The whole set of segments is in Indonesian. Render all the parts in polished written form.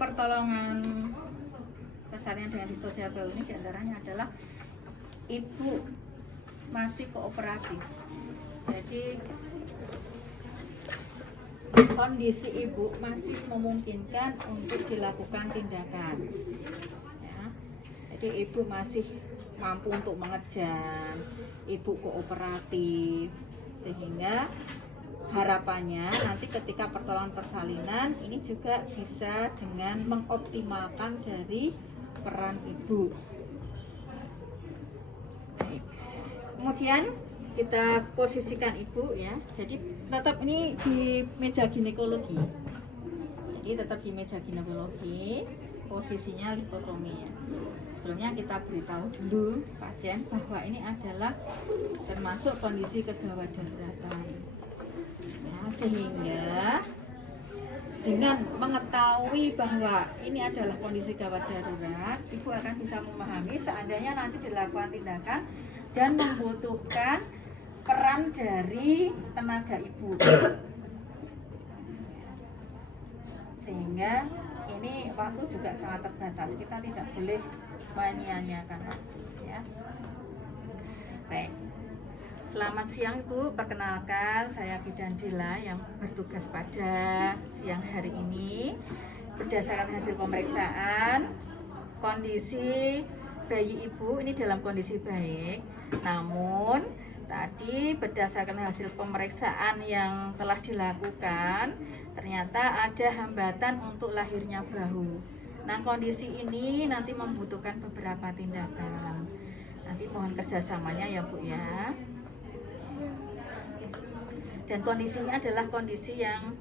pertolongan persalinan dengan distosia bahu ini diantaranya adalah ibu masih kooperatif. Jadi kondisi ibu masih memungkinkan untuk dilakukan tindakan. Ya. Jadi ibu masih mampu untuk mengejar, ibu kooperatif, sehingga harapannya nanti ketika pertolongan persalinan ini juga bisa dengan mengoptimalkan dari peran ibu. Baik. Kemudian kita posisikan ibu ya. Jadi tetap ini di meja ginekologi. Jadi tetap di meja ginekologi, posisinya lipotomi ya. Sebelumnya kita beritahu dulu pasien bahwa ini adalah termasuk kondisi kegawat daruratan. Ya, sehingga dengan mengetahui bahwa ini adalah kondisi gawat darurat, ibu akan bisa memahami seandainya nanti dilakukan tindakan dan membutuhkan peran dari tenaga ibu. Sehingga ini waktu juga sangat terbatas, kita tidak boleh menyia-nyiakan waktu ya. Baik. Selamat siang Ibu, perkenalkan saya Bidan Dila yang bertugas pada siang hari ini. Berdasarkan hasil pemeriksaan, kondisi bayi Ibu ini dalam kondisi baik. Namun, tadi berdasarkan hasil pemeriksaan yang telah dilakukan, ternyata ada hambatan untuk lahirnya bahu. Nah, kondisi ini nanti membutuhkan beberapa tindakan. Nanti mohon kerjasamanya ya Bu ya. Dan kondisinya adalah kondisi yang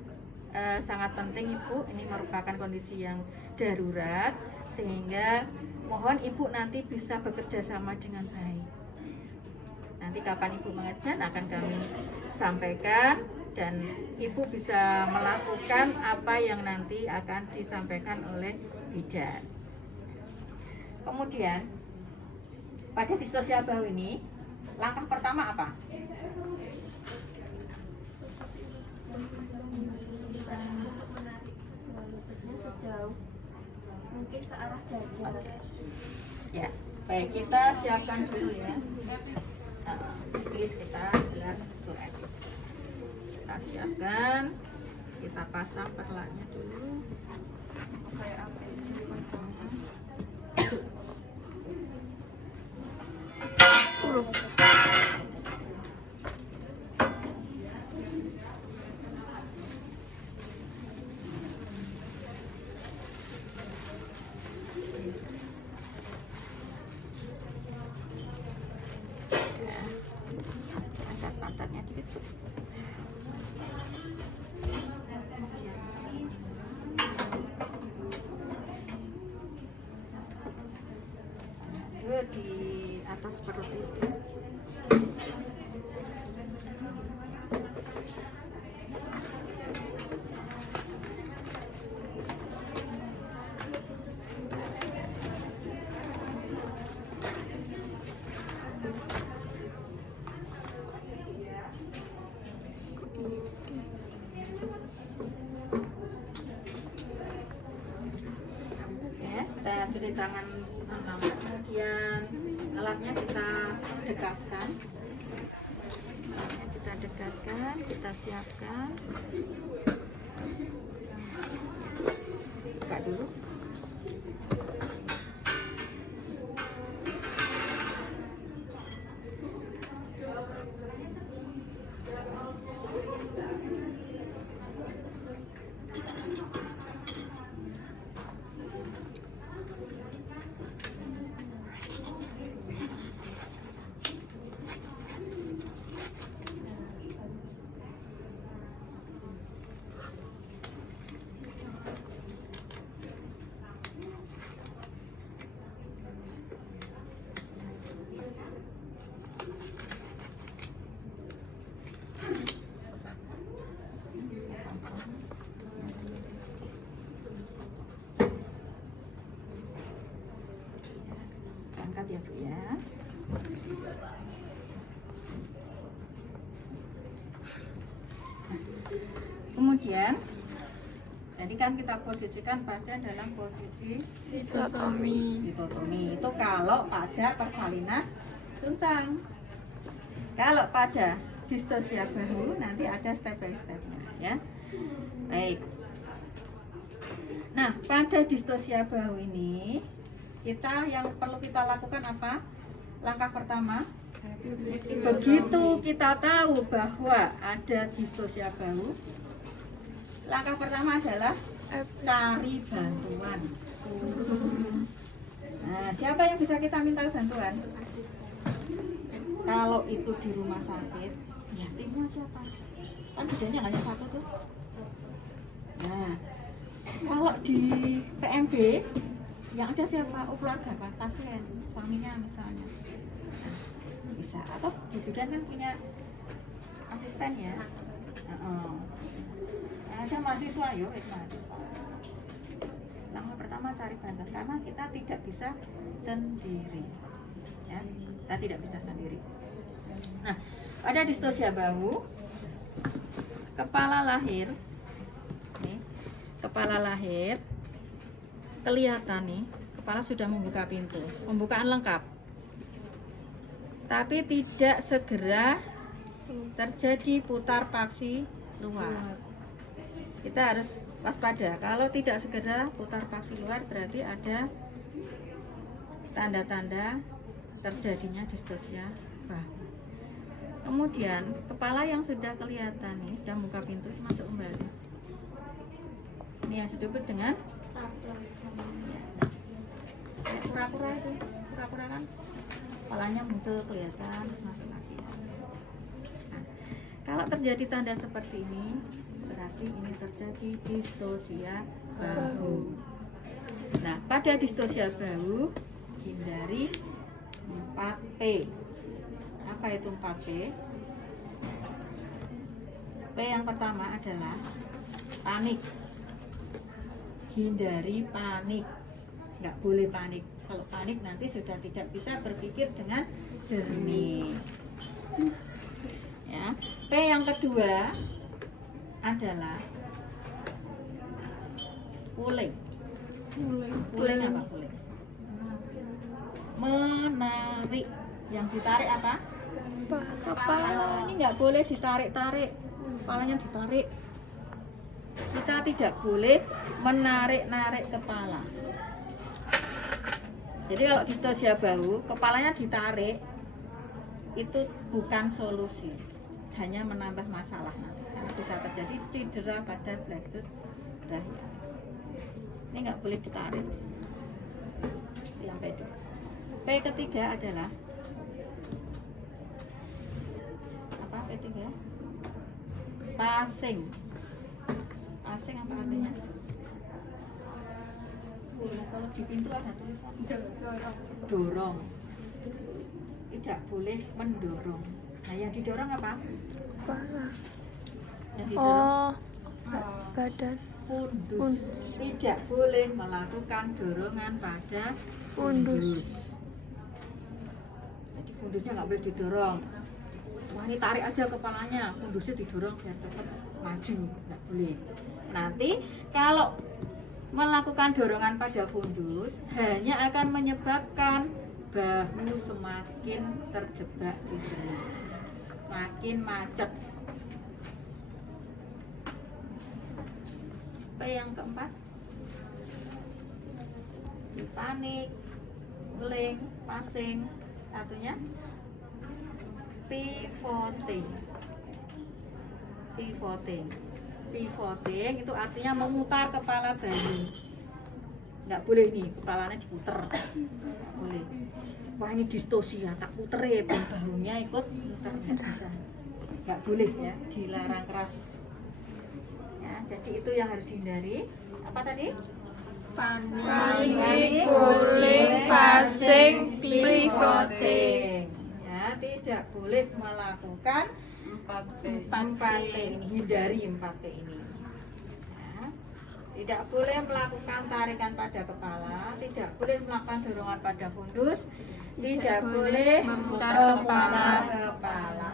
sangat penting Ibu. Ini merupakan kondisi yang darurat, sehingga mohon Ibu nanti bisa bekerja sama dengan baik. Nanti kapan Ibu mengejan akan kami sampaikan, dan Ibu bisa melakukan apa yang nanti akan disampaikan oleh bidan. Kemudian pada distosia bahu ini, langkah pertama apa? Sejauh mungkin ke arah dada. Ya, baik, kita siapkan dulu ya. Kita gelas etis. Kita siapkan, kita pasang perlaknya dulu. Kayak apa ini dipasangkan? Pantatnya dikit. Di atas perut itu. Kita cuci tangan, kemudian alatnya kita dekatkan, kita siapkan, buka dulu. Angkat ya Bu ya. Kemudian tadi pastikan kita posisikan pasien dalam posisi Dikotomi. dikotomi. Itu kalau pada persalinan sungsang. Kalau pada distosia bahu nanti ada step by stepnya ya. Baik. Nah, pada distosia bahu ini yang perlu kita lakukan apa? Langkah pertama, begitu kita tahu bahwa ada distosia bahu, langkah pertama adalah cari bantuan. Nah, siapa yang bisa kita minta bantuan? Kalau itu di rumah sakit, ya timnya siapa? Kan biasanya hanya satu tuh. Nah, kalau di PMB, yang ada siapa? Oh, keluarga pasien, suaminya misalnya. Nah, bisa. Atau Bu Bidan kan punya asisten ya. Ada mahasiswa, yuk mahasiswa. Langkah pertama cari bantuan karena kita tidak bisa sendiri. Ya, kita tidak bisa sendiri. Nah, pada distosia bahu, kepala lahir, nih, kepala lahir kelihatan nih, kepala sudah membuka pintu, pembukaan lengkap. Tapi tidak segera terjadi putar paksi luar. Kita harus waspada. Kalau tidak segera putar paksi luar berarti ada tanda-tanda terjadinya distosia bahu. Kemudian kepala yang sudah kelihatan nih, sudah buka pintu, masuk kembali. Ini yang disebut dengan kura-kura itu, kura-kura kan kepalanya muncul kelihatan terus masuk lagi. Nah, kalau terjadi tanda seperti ini berarti ini terjadi distosia bahu. Nah, pada distosia bahu hindari 4P. Apa itu 4P? P yang pertama adalah panik. Hindari panik. Nggak boleh panik. Kalau panik nanti sudah tidak bisa berpikir dengan jernih. Ya. P yang kedua adalah puling. Puling apa puling? Menarik. Yang ditarik apa? Kepala. Ini nggak boleh ditarik-tarik. Kepalanya ditarik. Kita tidak boleh menarik-narik kepala. Jadi kalau distosia bahu, kepalanya ditarik, itu bukan solusi, hanya menambah masalah nanti. Karena bisa terjadi cedera pada plexus brachialis. Ini nggak boleh ditarik. Yang P2. P ketiga adalah apa? P3? Passing. Passing apa artinya? Kalau di pintu ada tulisan dorong. Tidak boleh mendorong. Nah, yang didorong apa? Kepala. Yang didorong Oh, badan. fundus. Tidak boleh melakukan dorongan pada fundus. Jadi fundusnya nggak boleh didorong. Wah, ini tarik aja kepalanya, fundusnya didorong biar cepat maju, nggak boleh. Nanti kalau melakukan dorongan pada fundus hanya akan menyebabkan bahu semakin terjebak di sini, makin macet. P yang keempat, panik, blank, passing, satunya pivoting. Pivoting itu artinya memutar kepala bayi. Nggak boleh nih, kepalanya diputer. Nggak boleh. Wah, ini distosia, tak puter ya, bahunya ikut muter, nggak bisa. Nggak boleh ya, dilarang keras. Ya, jadi itu yang harus dihindari. Apa tadi? Panik, puling, passing, pivoting. Ya, tidak boleh melakukan 4P ini, hindari 4P ini. Ya, tidak boleh melakukan tarikan pada kepala, tidak boleh melakukan dorongan pada fundus, tidak boleh memutar kepala.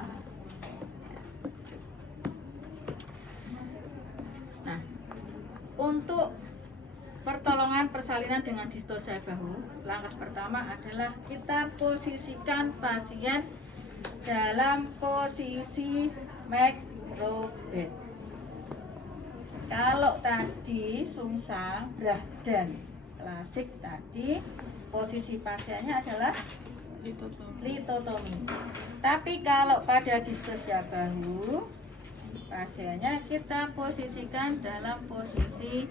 Nah, Untuk pertolongan persalinan dengan distosia bahu, langkah pertama adalah kita posisikan pasien dalam posisi macrobed. Kalau tadi sungsang, Brahdan klasik tadi, posisi pasiennya adalah litotomi. Tapi kalau pada distosia bahu, pasiennya kita posisikan dalam posisi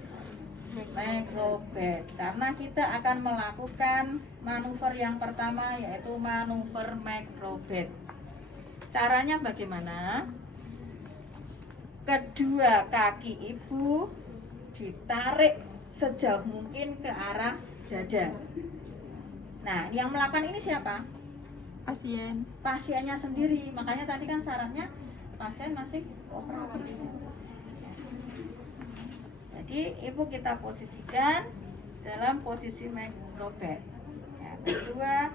macrobed, karena kita akan melakukan manuver yang pertama, yaitu manuver macrobed. Caranya bagaimana? Kedua kaki ibu ditarik sejauh mungkin ke arah dada. Nah, yang melakukan ini siapa? Pasien. Pasiennya sendiri. Makanya tadi kan syaratnya pasien masih kooperatif. Jadi ibu kita posisikan dalam posisi macrobed. Ya, kedua,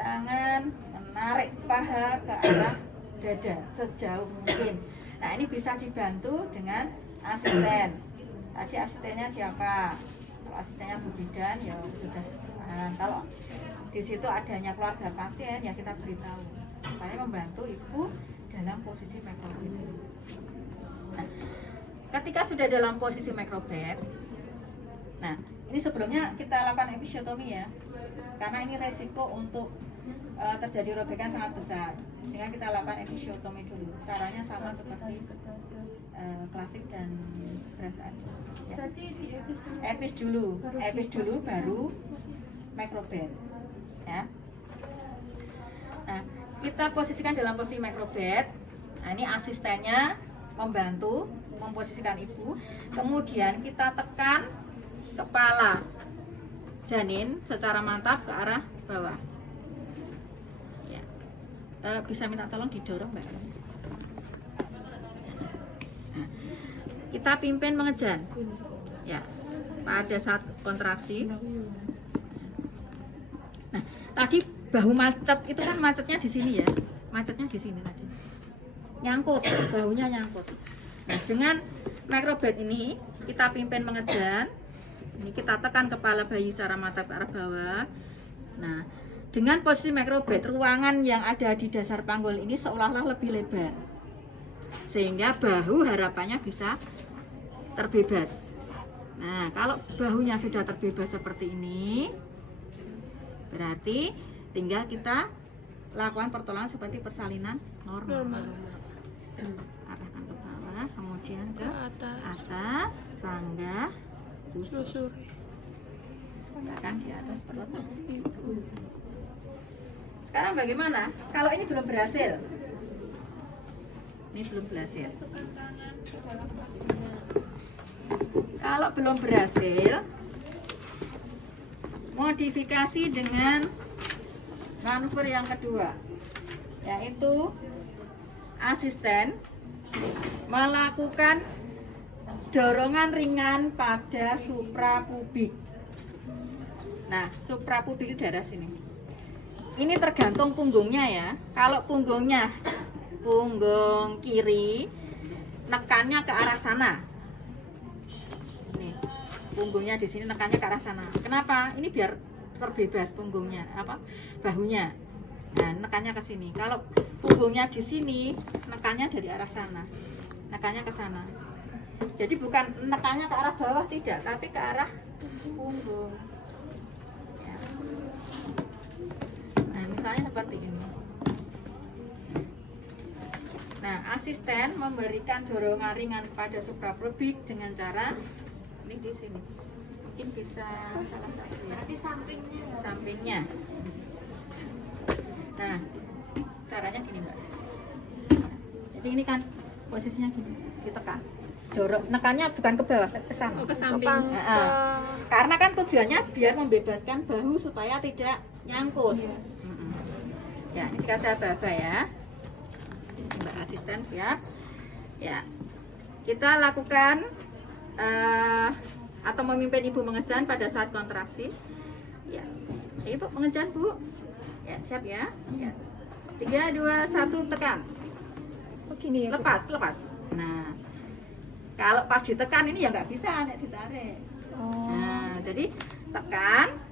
tangan menarik paha ke arah dada sejauh mungkin. Nah, ini bisa dibantu dengan asisten. Tadi asistennya siapa? Kalau asistennya Bu Bidan ya sudah. Kalau di situ adanya keluarga pasien ya kita beritahu supaya membantu ibu dalam posisi macrobed. Nah, ketika sudah dalam posisi macrobed, nah ini sebelumnya kita lakukan episiotomi ya, karena ini resiko untuk terjadi robekan sangat besar, sehingga kita lakukan episiotomi dulu. Caranya sama seperti klasik dan berat tadi. Ya. Epis dulu baru macrobed. Ya. Nah, kita posisikan dalam posisi macrobed. Nah, ini asistennya membantu memposisikan ibu, kemudian kita tekan kepala janin secara mantap ke arah bawah. Ya. Bisa minta tolong didorong Mbak. Nah, kita pimpin mengejan. Ya, pada saat kontraksi. Nah, tadi bahu macet itu kan macetnya di sini ya, macetnya di sini tadi. Nyangkut, bahunya nyangkut. Nah, dengan macrobed ini kita pimpin mengejan. Ini kita tekan kepala bayi secara mata ke arah bawah. Nah, dengan posisi macrobed, ruangan yang ada di dasar panggul ini seolah-olah lebih lebar, sehingga bahu harapannya bisa terbebas. Nah, kalau bahunya sudah terbebas seperti ini, berarti tinggal kita lakukan pertolongan seperti persalinan normal. Arahkan ke bawah, kemudian ke atas, sanggah, susur. Letakkan di atas perut. Sekarang bagaimana? Kalau ini belum berhasil. Ini belum berhasil. Kalau belum berhasil, modifikasi dengan manuver yang kedua, yaitu asisten melakukan dorongan ringan pada suprapubik. Nah, suprapubik itu daerah sini. Ini tergantung punggungnya ya. Kalau punggungnya punggung kiri, nekannya ke arah sana. Nih, punggungnya di sini, nekannya ke arah sana. Kenapa? Ini biar terbebas punggungnya, bahunya. Nah, nekannya ke sini. Kalau punggungnya di sini, nekannya dari arah sana. Nekannya ke sana. Jadi bukan nekannya ke arah bawah, tidak, tapi ke arah punggung. Ya. Nah, misalnya seperti ini. Nah, asisten memberikan dorongan ringan pada suprapubik dengan cara ini di sini. Mungkin bisa salah satu ya. Berarti Sampingnya. Nah, caranya gini Mbak. Jadi ini kan posisinya gini, ditekan. Dorong, nekannya bukan ke bawah, ke sana. ke samping. Karena kan tujuannya biar membebaskan bahu supaya tidak nyangkut. Ya, ini dikasih aba-aba ya. Mbak asisten siap. Ya, kita lakukan atau memimpin ibu mengejan pada saat kontraksi. Ya, ibu mengejan Bu. Ya, siap ya. Ya. 3, 2, 1 tekan. Begini ya. Lepas. Nah, Kalau pas ditekan ini ya nggak bisa nek ditarik. Oh. Nah, jadi tekan